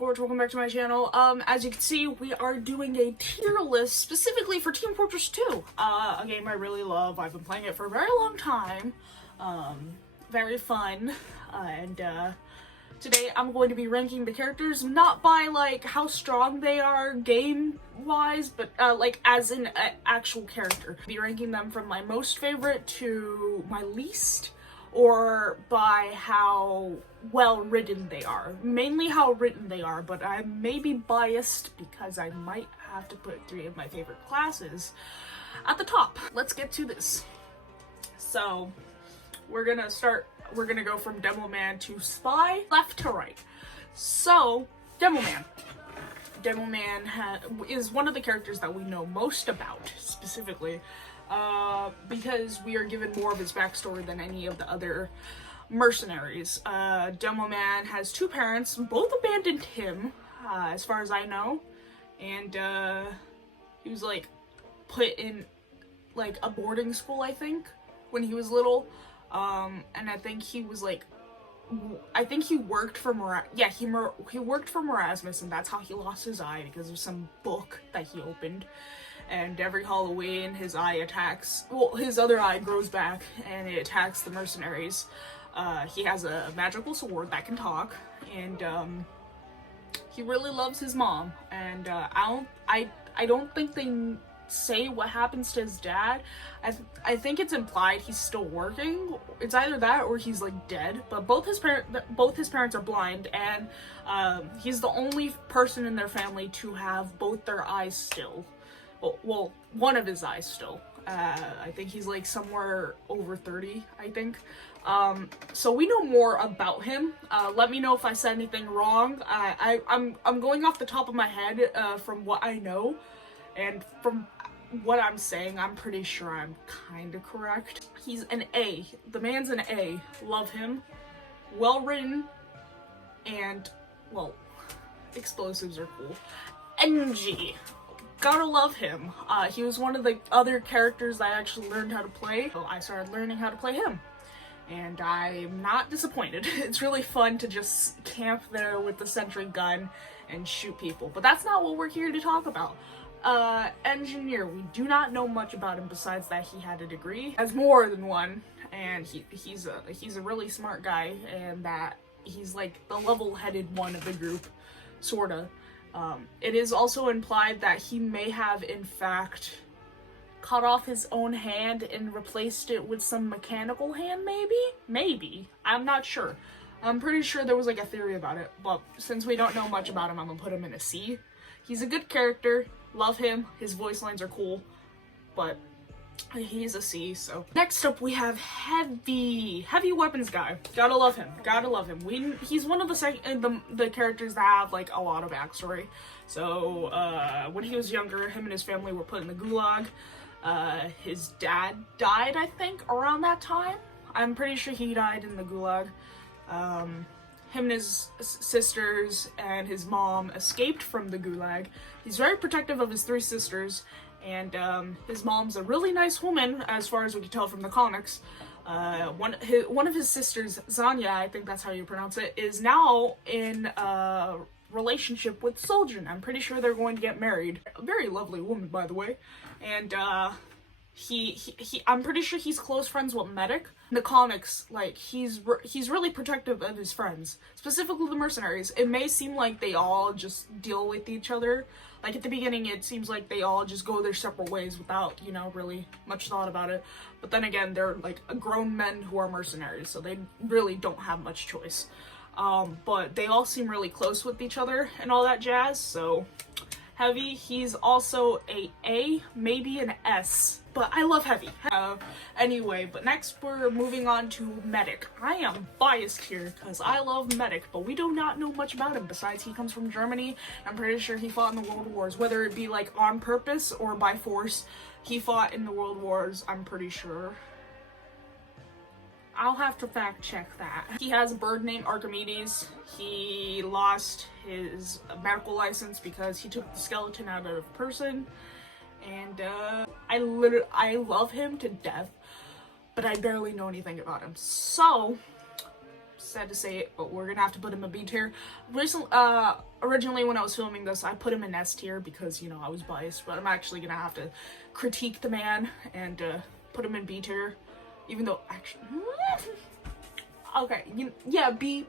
Coach, welcome back to my channel. As you can see, we are doing a tier list specifically for Team Fortress 2. A game I really love. I've been playing it for a very long time. Very fun. Today I'm going to be ranking the characters, not by like how strong they are game-wise, but like as an actual character. I'll be ranking them from my most favorite to my least, or by how well written they are. Mainly how written they are, but I may be biased because I might have to put 3 of my favorite classes at the top. Let's get to this. So we're gonna go from Demoman to Spy, left to right. So, Demoman. Demoman is one of the characters that we know most about, specifically, because we are given more of his backstory than any of the other mercenaries. Demoman has 2 parents, both abandoned him, as far as I know, and he was like put in like a boarding school, I think, when he was little. And I think he was like, he worked for he worked for Erasmus, and that's how he lost his eye, because of some book that he opened. And every Halloween, his other eye grows back, and it attacks the mercenaries. He has a magical sword that can talk, and he really loves his mom. And I don't think they say what happens to his dad. I think it's implied he's still working. It's either that or he's like dead, but both his parents are blind, and he's the only person in their family to have both their eyes still. Well, one of his eyes still. I think he's like somewhere over 30, I think. So we know more about him. Let me know if I said anything wrong. I'm going off the top of my head from what I know, and from what I'm saying, I'm pretty sure I'm kind of correct. He's an A. The man's an A. Love him. Well written. And, well, explosives are cool. NG. Gotta love him. He was one of the other characters I actually learned how to play. So I started learning how to play him. And I'm not disappointed. It's really fun to just camp there with the sentry gun and shoot people. But that's not what we're here to talk about. Engineer, we do not know much about him besides that he had a degree. Has more than one, and he's a really smart guy, and that he's like the level-headed one of the group, sorta. It is also implied that he may have in fact cut off his own hand and replaced it with some mechanical hand, maybe? I'm not sure. I'm pretty sure there was like a theory about it, but since we don't know much about him, I'm gonna put him in a C. He's a good character. Love him. His voice lines are cool, but he's a C. So next up we have heavy weapons guy. Gotta love him. He's one of the characters that have like a lot of backstory. So when he was younger, him and his family were put in the gulag. His dad died, I think, around that time. I'm pretty sure he died in the gulag. Him and his sisters and his mom escaped from the gulag. He's very protective of his 3 sisters, and his mom's a really nice woman, as far as we can tell from the comics. One of his sisters, Zanya, I think that's how you pronounce it, is now in a relationship with 𝓢𝓸𝓬𝓲𝓪𝓵𝓼. I'm pretty sure they're going to get married. A very lovely woman, by the way. And I'm pretty sure he's close friends with Medic. In the comics, like, he's really protective of his friends, specifically the mercenaries. It may seem like they all just deal with each other. Like, at the beginning, it seems like they all just go their separate ways without, you know, really much thought about it. But then again, they're, like, grown men who are mercenaries, so they really don't have much choice. But they all seem really close with each other and all that jazz, so Heavy, he's also a maybe an S, but I love Heavy. Anyway, but next we're moving on to Medic. I am biased here because I love Medic, but we do not know much about him besides he comes from Germany. I'm pretty sure he fought in the World Wars, whether it be like on purpose or by force. He fought in the World Wars, I'm pretty sure. I'll have to fact check that. He has a bird named Archimedes. He lost his medical license because he took the skeleton out of a person. And I love him to death, but I barely know anything about him. So sad to say it, but we're gonna have to put him in B tier. Originally when I was filming this, I put him in S tier because, you know, I was biased, but I'm actually gonna have to critique the man and put him in B tier, even though actually, okay, yeah, B.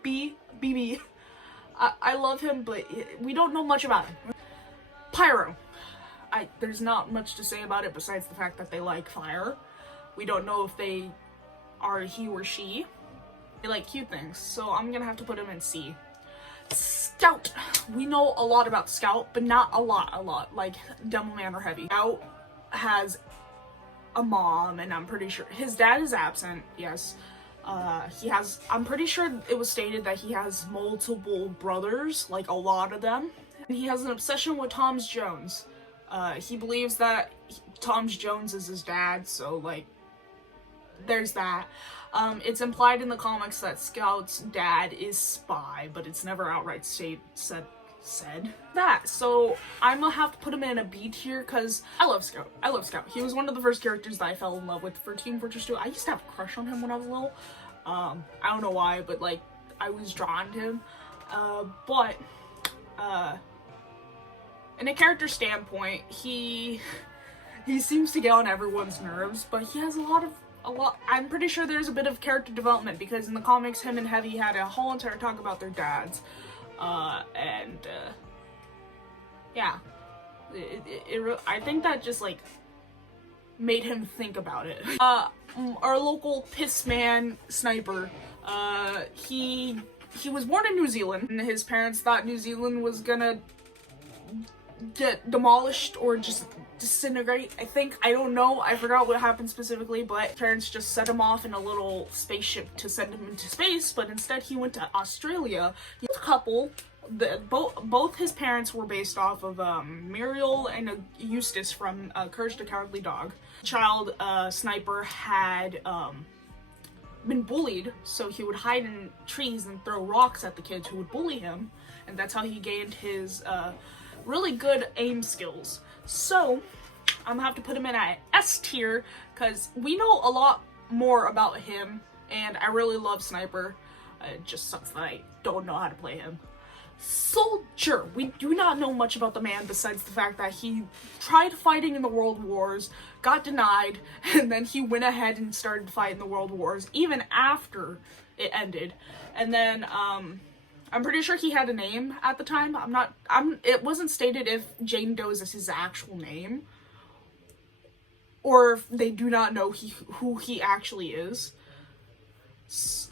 I love him, but we don't know much about him. Pyro. There's not much to say about it besides the fact that they like fire. We don't know if they are he or she. They like cute things, so I'm gonna have to put him in C. Scout. We know a lot about Scout, but not a lot, like Demoman or Heavy. Scout has a mom, and I'm pretty sure his dad is absent, yes. I'm pretty sure it was stated that he has multiple brothers, like a lot of them. And he has an obsession with Tom's Jones. He believes that Tom's Jones is his dad, so like, there's that. It's implied in the comics that Scout's dad is Spy, but it's never outright said that. So I'm gonna have to put him in a B tier because I love Scout. He was one of the first characters that I fell in love with for Team Fortress 2. I used to have a crush on him when I was little. I don't know why, but like, I was drawn to him. In a character standpoint, he seems to get on everyone's nerves, but he has a lot. I'm pretty sure there's a bit of character development because in the comics, him and Heavy had a whole entire talk about their dads, yeah, I think that just like made him think about it. Our local piss man sniper, he was born in New Zealand, and his parents thought New Zealand was gonna get demolished or just disintegrate, I think. I don't know, I forgot what happened specifically, but parents just set him off in a little spaceship to send him into space, but instead he went to Australia. He was a couple. Both his parents were based off of Muriel and Eustace from Courage the Cowardly Dog. Child sniper had been bullied, so he would hide in trees and throw rocks at the kids who would bully him, and that's how he gained his really good aim skills. So I'm gonna have to put him in at S tier because we know a lot more about him, and I really love Sniper. It just sucks that I don't know how to play him. Soldier. We do not know much about the man besides the fact that he tried fighting in the World Wars, got denied, and then he went ahead and started fighting the World Wars even after it ended. And then I'm pretty sure he had a name at the time. It wasn't stated if Jane Doe is his actual name, or if they do not know who he actually is.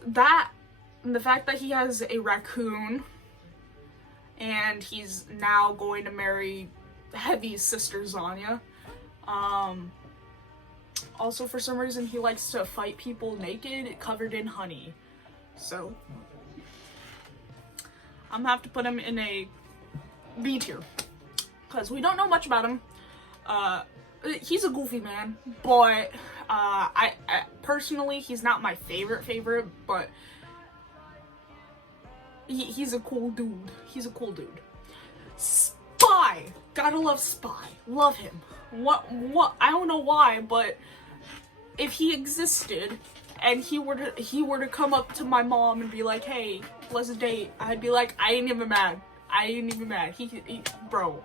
That, and the fact that he has a raccoon, and he's now going to marry Heavy's sister Zanya. Also, for some reason, he likes to fight people naked, covered in honey. So I'm gonna have to put him in a B tier because we don't know much about him. He's a goofy man, but I personally, he's not my favorite, but he's a cool dude. He's a cool dude. Spy! Gotta love Spy. Love him. What? I don't know why, but if he existed and he were to come up to my mom and be like, "Hey, let's date," I'd be like, "I ain't even mad. Bro,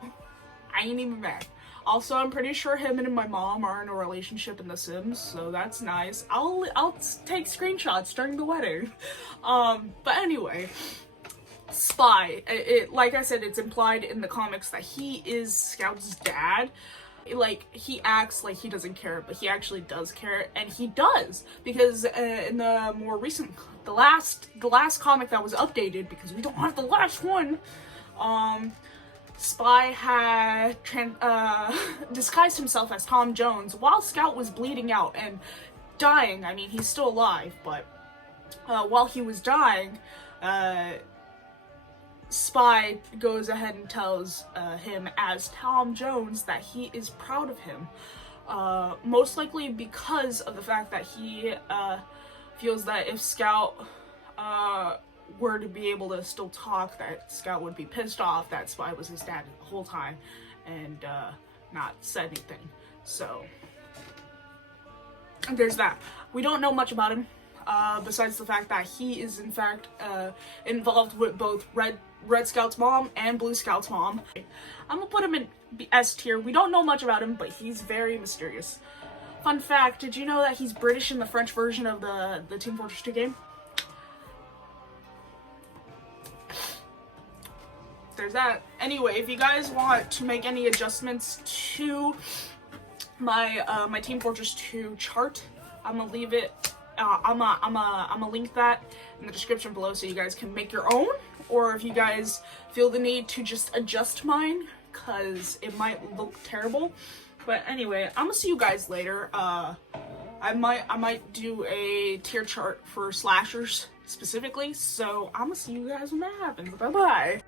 I ain't even mad." Also, I'm pretty sure him and my mom are in a relationship in The Sims, so that's nice. I'll take screenshots during the wedding. But anyway, Spy. Like I said, it's implied in the comics that he is Scout's dad. Like, he acts like he doesn't care, but he actually does care, and he does, because in the more recent, the last comic that was updated, because we don't have the last one, Spy had disguised himself as Tom Jones while Scout was bleeding out and dying. I mean, he's still alive, but while he was dying, Spy goes ahead and tells him as Tom Jones that he is proud of him. Most likely because of the fact that he feels that if Scout were to be able to still talk, that Scout would be pissed off that Spy was his dad the whole time and not said anything. So there's that. We don't know much about him. besides the fact that he is in fact involved with both Red Scout's mom and Blue Scout's mom. I'm gonna put him in S tier. We don't know much about him, but he's very mysterious. Fun fact, did you know that he's British in the French version of the Team Fortress 2 game? There's that. Anyway, if you guys want to make any adjustments to my my Team Fortress 2 chart, I'm gonna leave it. I'm gonna link that in the description below so you guys can make your own. Or if you guys feel the need to just adjust mine, cause it might look terrible. But anyway, I'm gonna see you guys later. I might do a tier chart for slashers specifically. So I'm gonna see you guys when that happens. Bye bye.